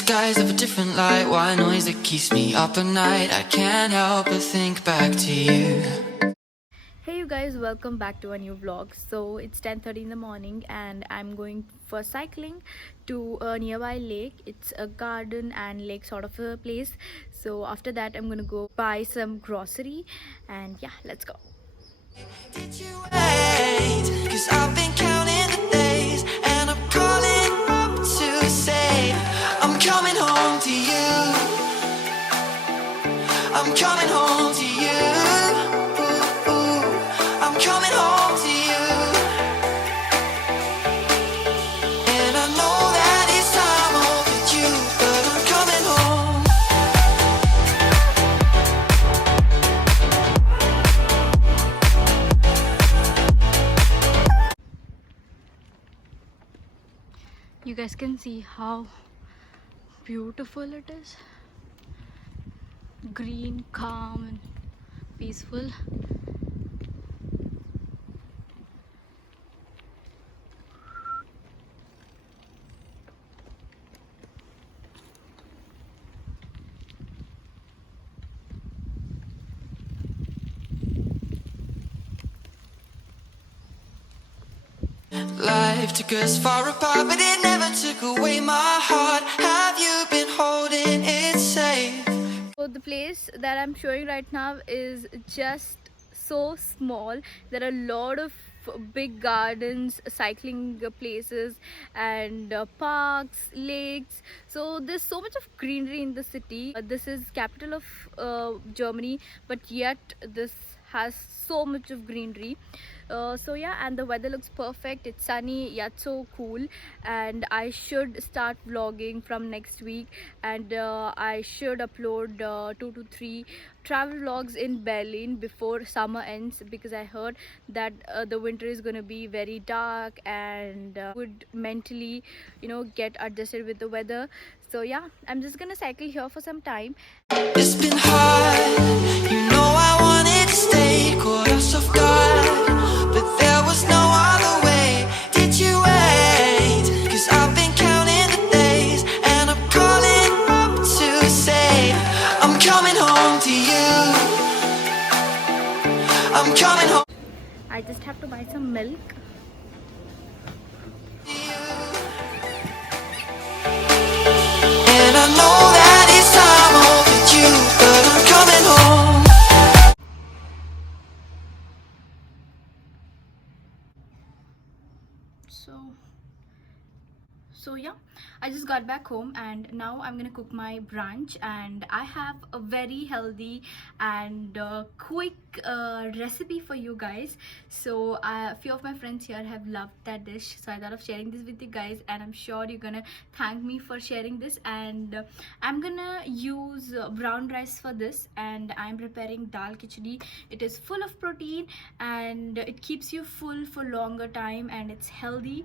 skies of a different light. White noise that keeps me up at night. I can't help but think back to you. Hey you guys, welcome back to a new vlog. So it's 10:30 in the morning and I'm going for cycling to a nearby lake. It's a garden and lake sort of a place. So after that I'm gonna go buy some grocery and yeah, let's go. Did you wait? 'Cause I've been counting the days, and I'm calling up to say I'm coming home to you. I'm coming home to you. I'm coming home to you. And I know that it's time overdue, but I'm coming home. You guys can see how beautiful it is. Green, calm and peaceful. Life took us far apart, but it never took away my heart. Have you been holding it safe? So the place that I'm showing right now is just so small. There are a lot of big gardens, cycling places and parks, lakes. So there's so much of greenery in the city. This is capital of Germany, but yet this has so much of greenery. So yeah, and the weather looks perfect. It's sunny yet so cool, and I should start vlogging from next week, and I should upload 2 to 3 travel vlogs in Berlin before summer ends, because I heard that the winter is going to be very dark and would mentally get adjusted with the weather. So yeah, I'm just gonna cycle here for some time. It's been hard, you know I wanted to stay, caught us off guard, but there was no other way. Did you wait? 'Cause I've been counting the days, and I'm calling up to say I'm coming home to you. I'm coming home I just have to buy some milk. to you. And I know that it's time overdue, but I'm coming home. So yeah, I just got back home and now I'm gonna cook my brunch, and I have a very healthy and quick recipe for you guys. So a few of my friends here have loved that dish, so I thought of sharing this with you guys, and I'm sure you're gonna thank me for sharing this. And I'm gonna use brown rice for this, and I'm preparing dal khichdi. It is full of protein and it keeps you full for longer time, and it's healthy.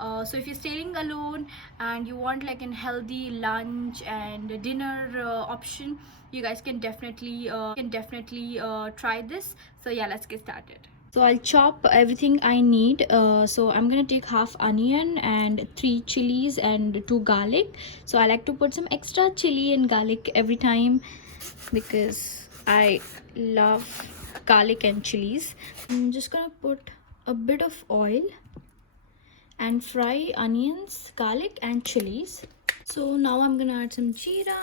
So if you're staying alone and you want like a healthy lunch and dinner option, you guys can definitely try this. So yeah, let's get started. So I'll chop everything I need. So I'm gonna take half onion and 3 chilies and 2 garlic. So I like to put some extra chili and garlic every time because I love garlic and chilies. I'm just gonna put a bit of oil and fry onions, garlic and chilies. So now I'm gonna add some jeera.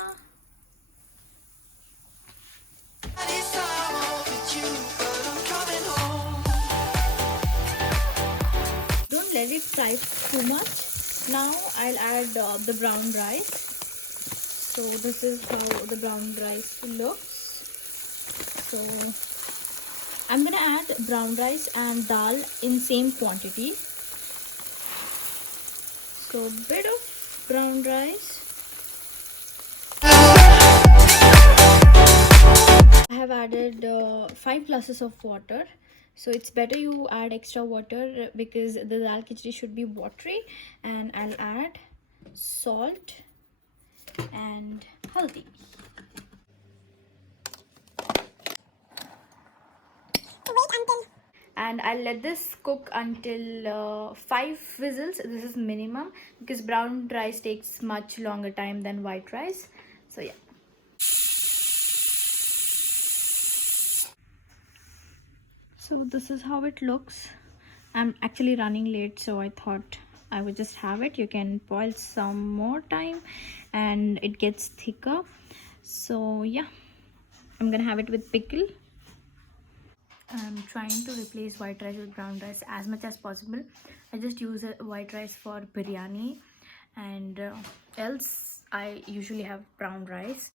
It's time overdue, but I'm coming home. Don't let it fry too much. Now I'll add the brown rice. So this is how the brown rice looks. So I'm gonna add brown rice and dal in same quantity. So a bit of brown rice. I have added 5 glasses of water. So it's better you add extra water because the dal khichdi should be watery. And I'll add salt and haldi. and I'll let this cook until 5 whistles. This is minimum because brown rice takes much longer time than white rice. So yeah. So this is how it looks. I'm actually running late, so I thought I would just have it. You can boil some more time and it gets thicker. So yeah, I'm gonna have it with pickle. I'm trying to replace white rice with brown rice as much as possible. I just use white rice for biryani, and else I usually have brown rice.